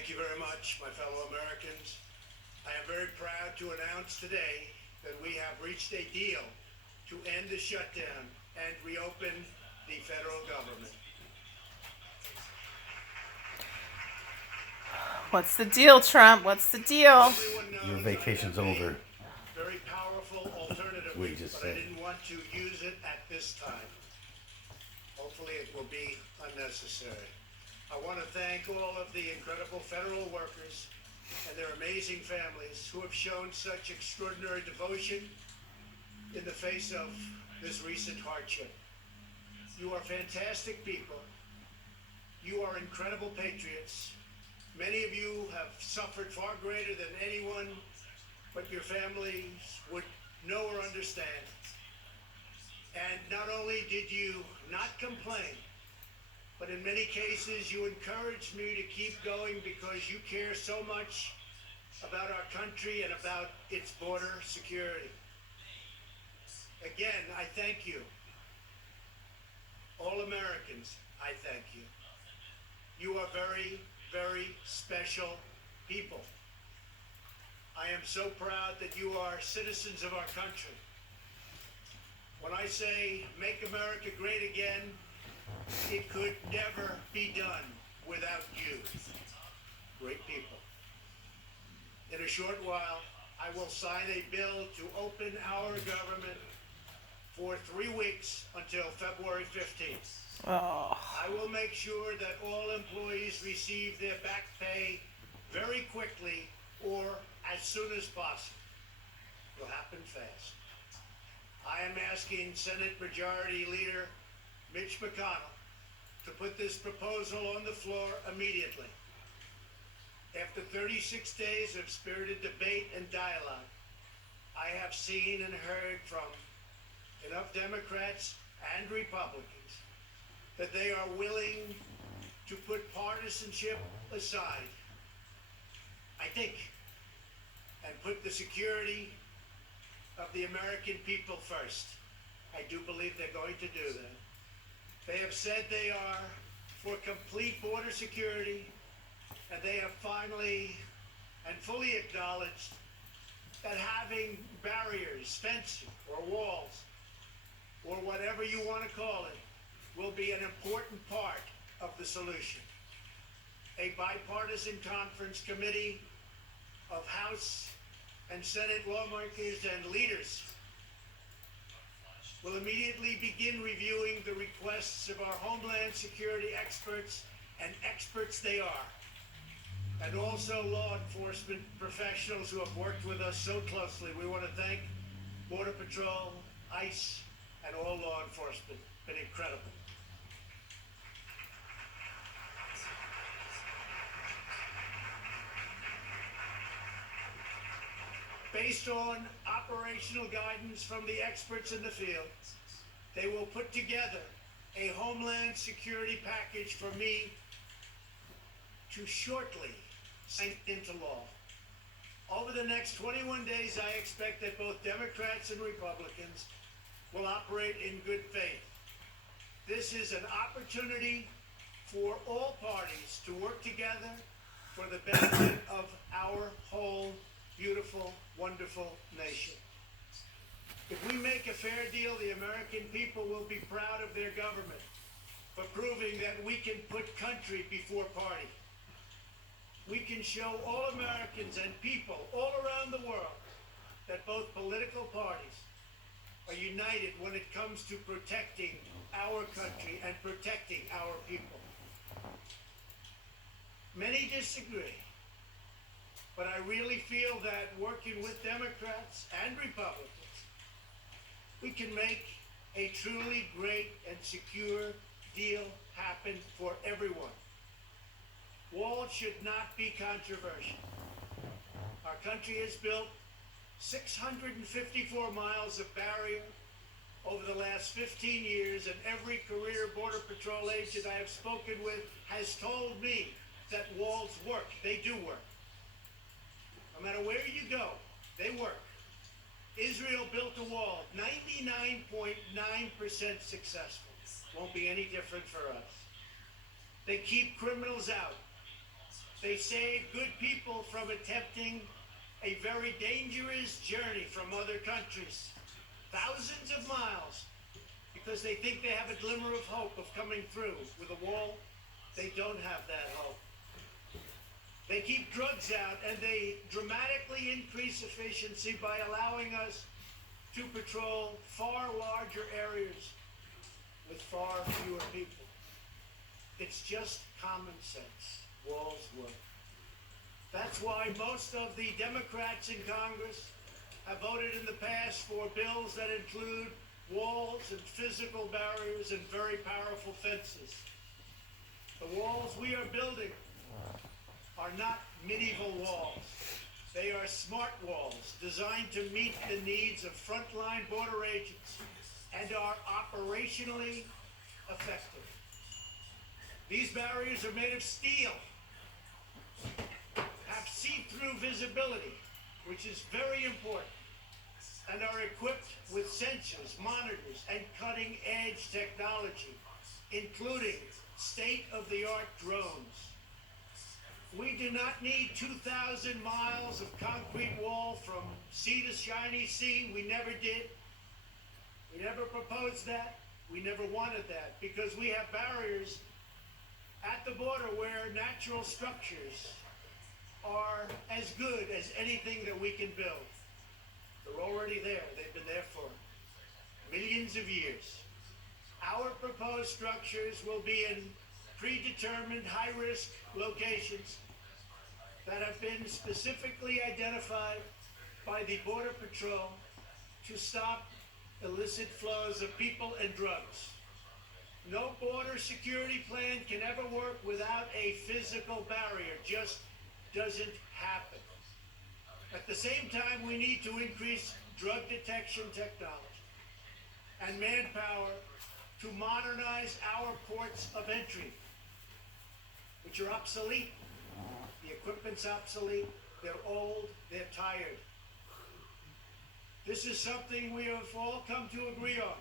Thank you very much, my fellow Americans. I am very proud to announce today that we have reached a deal to end the shutdown and reopen the federal government. What's the deal, Trump? What's the deal? Everyone knows Your vacation's I have over. a very powerful alternative, We just but I said. didn't want to use it at this time. Hopefully it will be unnecessary. I want to thank all of the incredible federal workers and their amazing families who have shown such extraordinary devotion in the face of this recent hardship. You are fantastic people. You are incredible patriots. Many of you have suffered far greater than anyone but your families would know or understand. And not only did you not complain, but in many cases you encouraged me to keep going because you care so much about our country and about its border security. Again, I thank you. All Americans, I thank you. You are very, very special people. I am so proud that you are citizens of our country. When I say make America great again, it could never be done without you. Great people. In a short while, I will sign a bill to open our government for 3 weeks until February 15th. Oh, I will make sure that all employees receive their back pay very quickly or as soon as possible. It will happen fast. I am asking Senate Majority Leader Mitch McConnell to put this proposal on the floor immediately. After 36 days of spirited debate and dialogue, I have seen and heard from enough Democrats and Republicans that they are willing to put partisanship aside, I think, and put the security of the American people first. I do believe they're going to do that. They have said they are for complete border security, and they have finally and fully acknowledged that having barriers, fencing, or walls, or whatever you want to call it, will be an important part of the solution. A bipartisan conference committee of House and Senate lawmakers and leaders will immediately begin reviewing the requests of our Homeland Security experts, and experts they are, and also law enforcement professionals who have worked with us so closely. We want to thank Border Patrol, ICE, and all law enforcement. It's been incredible. Based on operational guidance from the experts in the field, they will put together a Homeland Security package for me to shortly sign into law. Over the next 21 days, I expect that both Democrats and Republicans will operate in good faith. This is an opportunity for all parties to work together for the benefit of our whole beautiful, wonderful nation. If we make a fair deal, the American people will be proud of their government for proving that we can put country before party. We can show all Americans and people all around the world that both political parties are united when it comes to protecting our country and protecting our people. Many disagree, but I really feel that working with Democrats and Republicans, we can make a truly great and secure deal happen for everyone. Walls should not be controversial. Our country has built 654 miles of barrier over the last 15 years, and every career Border Patrol agent I have spoken with has told me that walls work. They do work. No matter where you go, they work. Israel built a wall, 99.9% successful. Won't be any different for us. They keep criminals out. They save good people from attempting a very dangerous journey from other countries, thousands of miles, because they think they have a glimmer of hope of coming through. With a wall, they don't have that hope. They keep drugs out, and they dramatically increase efficiency by allowing us to patrol far larger areas with far fewer people. It's just common sense. Walls work. That's why most of the Democrats in Congress have voted in the past for bills that include walls and physical barriers and very powerful fences. The walls we are building are not medieval walls. They are smart walls designed to meet the needs of frontline border agents and are operationally effective. These barriers are made of steel, have see-through visibility, which is very important, and are equipped with sensors, monitors, and cutting-edge technology, including state-of-the-art drones. We do not need 2,000 miles of concrete wall from sea to shiny sea. We never did. We never proposed that. We never wanted that, because we have barriers at the border where natural structures are as good as anything that we can build. They're already there. They've been there for millions of years. Our proposed structures will be in predetermined high-risk locations that have been specifically identified by the Border Patrol to stop illicit flows of people and drugs. No border security plan can ever work without a physical barrier. Just doesn't happen. At the same time, we need to increase drug detection technology and manpower to modernize our ports of entry, which are obsolete. The equipment's obsolete, they're old, they're tired. This is something we have all come to agree on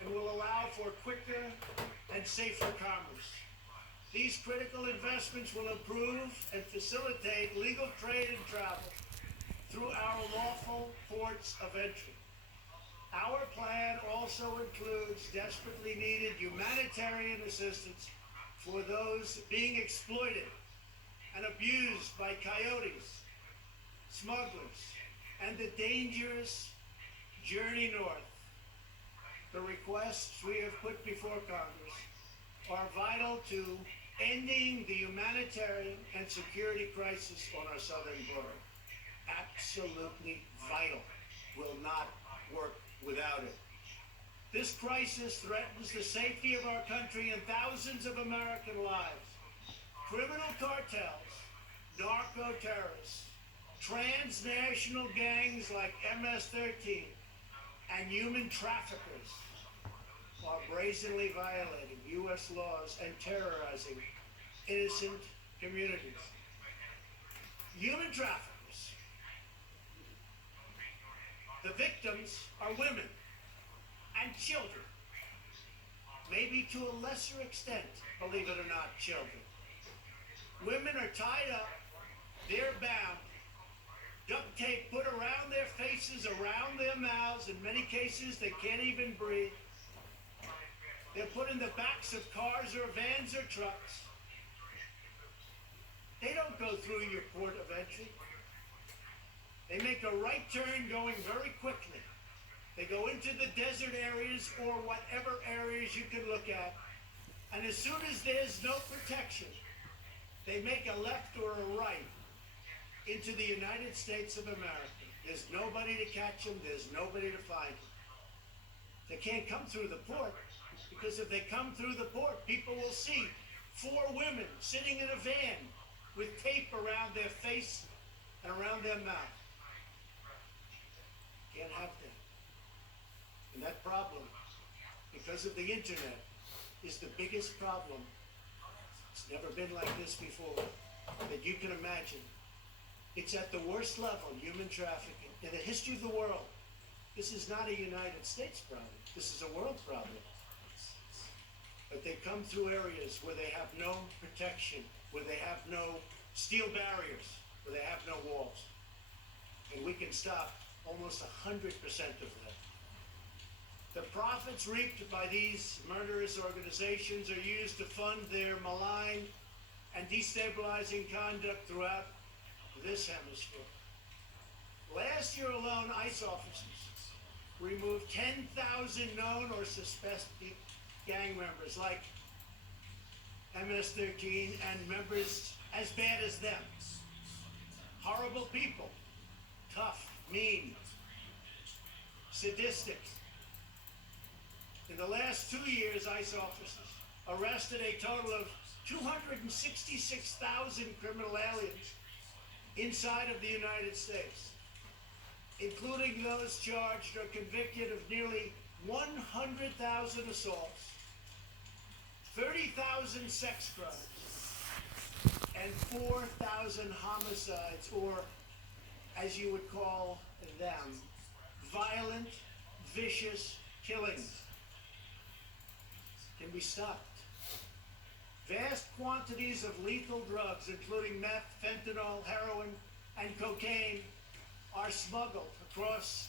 and will allow for quicker and safer commerce. These critical investments will improve and facilitate legal trade and travel through our lawful ports of entry. Our plan also includes desperately needed humanitarian assistance for those being exploited and abused by coyotes, smugglers, and the dangerous journey north. The requests we have put before Congress are vital to ending the humanitarian and security crisis on our southern border. Absolutely vital. Will not work without it. This crisis threatens the safety of our country and thousands of American lives. Criminal cartels, narco-terrorists, transnational gangs like MS-13, and human traffickers are brazenly violating U.S. laws and terrorizing innocent communities. Human traffickers. The victims are women and children. Maybe to a lesser extent, believe it or not, children. Women are tied up, they're bound, duct tape put around their faces, around their mouths. In many cases, they can't even breathe. They're put in the backs of cars or vans or trucks. They don't go through your port of entry. They make a right turn going very quickly. They go into the desert areas or whatever areas you can look at. And as soon as there's no protection, they make a left or a right into the United States of America. There's nobody to catch them. There's nobody to find them. They can't come through the port, because if they come through the port, people will see 4 women sitting in a van with tape around their face and around their mouth. Can't have that. And that problem, because of the internet, is the biggest problem. It's never been like this before that you can imagine. It's at the worst level, human trafficking, in the history of the world. This is not a United States problem. This is a world problem. But they come through areas where they have no protection, where they have no steel barriers where they have no walls. And we can stop almost 100% of them. The profits reaped by these murderous organizations are used to fund their malign and destabilizing conduct throughout this hemisphere. Last year alone, ICE officers removed 10,000 known or suspected gang members like MS-13 and members as bad as them. Horrible people, tough, mean, sadistic. In the last 2 years, ICE officers arrested a total of 266,000 criminal aliens inside of the United States, including those charged or convicted of nearly 100,000 assaults, 30,000 sex crimes, and 4,000 homicides, or as you would call them, violent, vicious killings. Can be stopped. Vast quantities of lethal drugs, including meth, fentanyl, heroin, and cocaine, are smuggled across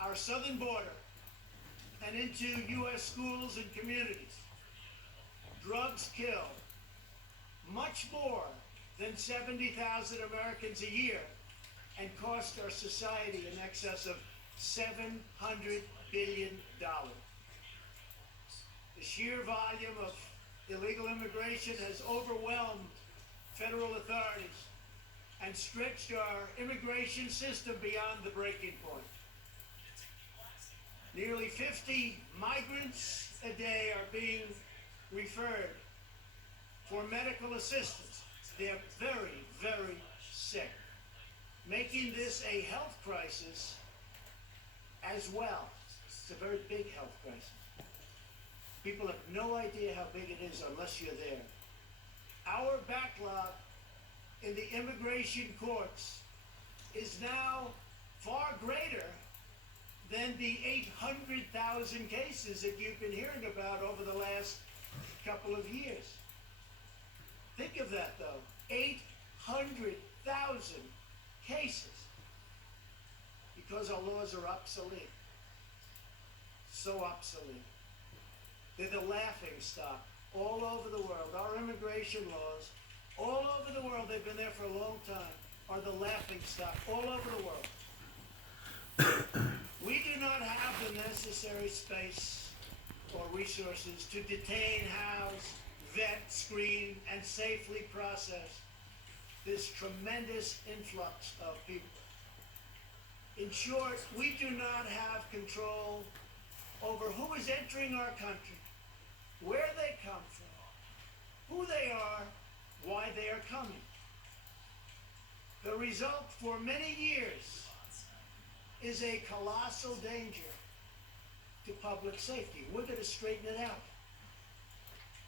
our southern border and into U.S. schools and communities. Drugs kill much more than 70,000 Americans a year and cost our society in excess of $700 billion. The sheer volume of illegal immigration has overwhelmed federal authorities and stretched our immigration system beyond the breaking point. Nearly 50 migrants a day are being referred for medical assistance. They're very, very sick, making this a health crisis as well. It's a very big health crisis. People have no idea how big it is unless you're there. Our backlog in the immigration courts is now far greater than the 800,000 cases that you've been hearing about over the last couple of years. Think of that, though. 800,000 cases because our laws are obsolete. So obsolete. They're the laughing stock all over the world. Our immigration laws, all over the world, they've been there for a long time, are the laughing stock all over the world. We do not have the necessary space or resources to detain, house, vet, screen, and safely process this tremendous influx of people. In short, we do not have control over who is entering our country, where they come from, who they are, why they are coming. The result for many years is a colossal danger to public safety. We're going to straighten it out.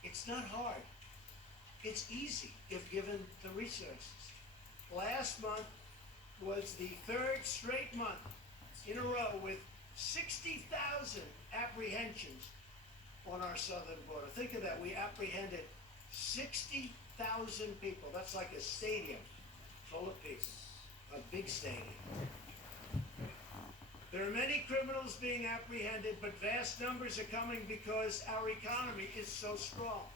It's not hard. It's easy if given the resources. Last month was the third straight month in a row with 60,000 apprehensions on our southern border. Think of that. We apprehended 60,000 people. That's like a stadium full of people. A big stadium. There are many criminals being apprehended, but vast numbers are coming because our economy is so strong.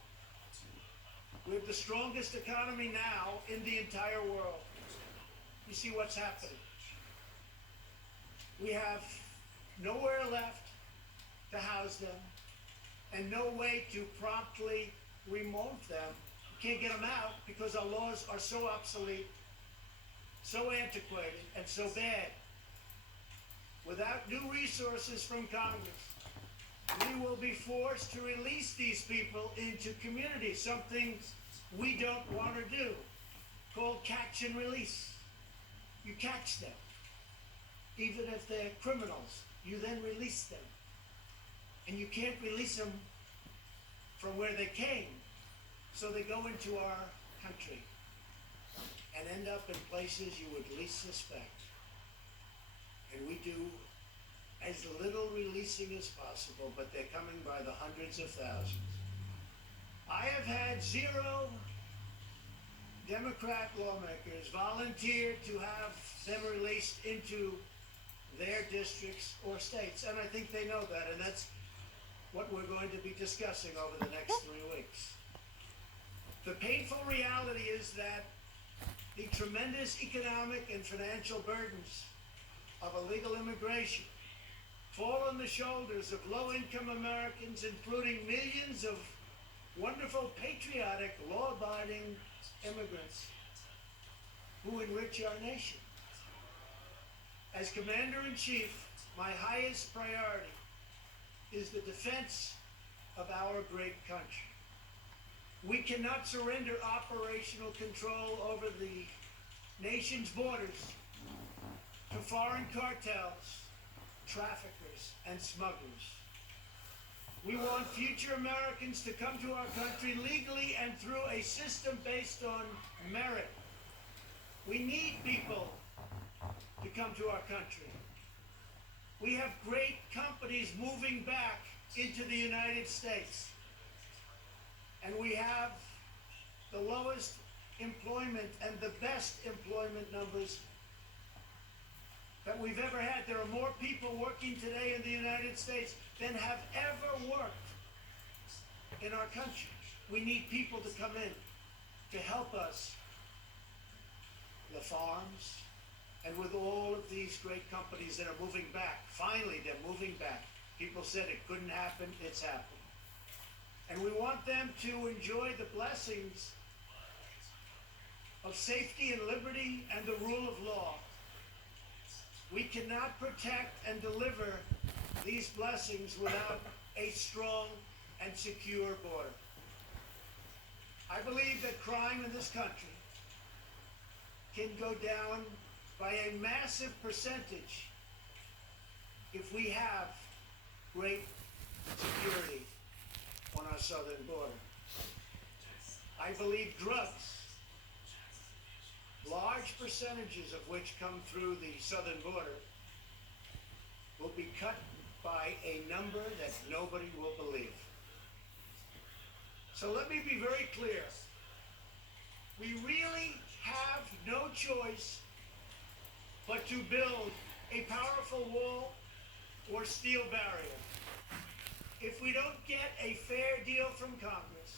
We have the strongest economy now in the entire world. You see what's happening. We have nowhere left to house them and no way to promptly remove them. We can't get them out because our laws are so obsolete, so antiquated, and so bad. Without new resources from Congress, we will be forced to release these people into communities, something we don't want to do, called catch and release. You catch them. Even if they're criminals, you then release them. And you can't release them from where they came, so they go into our country and end up in places you would least suspect. And we do as little releasing as possible, but they're coming by the hundreds of thousands. I have had zero Democrat lawmakers volunteered to have them released into their districts or states, and I think they know that, and that's what we're going to be discussing over the next 3 weeks. The painful reality is that the tremendous economic and financial burdens of illegal immigration fall on the shoulders of low-income Americans, including millions of wonderful, patriotic, law-abiding immigrants who enrich our nation. As Commander-in-Chief, my highest priority is the defense of our great country. We cannot surrender operational control over the nation's borders to foreign cartels, traffickers, and smugglers. We want future Americans to come to our country legally and through a system based on merit. We need people to come to our country. We have great companies moving back into the United States. And we have the lowest employment and the best employment numbers that we've ever had. There are more people working today in the United States than have ever worked in our country. We need people to come in to help us, the farms, and with all of these great companies that are moving back. Finally, they're moving back. People said it couldn't happen, it's happened. And we want them to enjoy the blessings of safety and liberty and the rule of law. We cannot protect and deliver these blessings without a strong and secure border. I believe that crime in this country can go down by a massive percentage if we have great security on our southern border. I believe drugs, large percentages of which come through the southern border, will be cut by a number that nobody will believe. So let me be very clear. We really have no choice but to build a powerful wall or steel barrier. If we don't get a fair deal from Congress,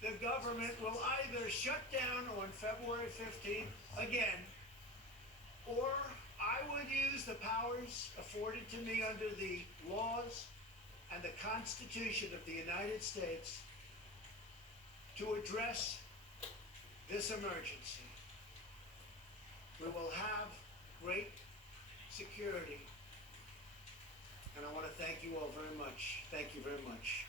the government will either shut down on February 15th again, or I would use the powers afforded to me under the laws and the Constitution of the United States to address this emergency. We will have great security. And I want to thank you all very much. Thank you very much.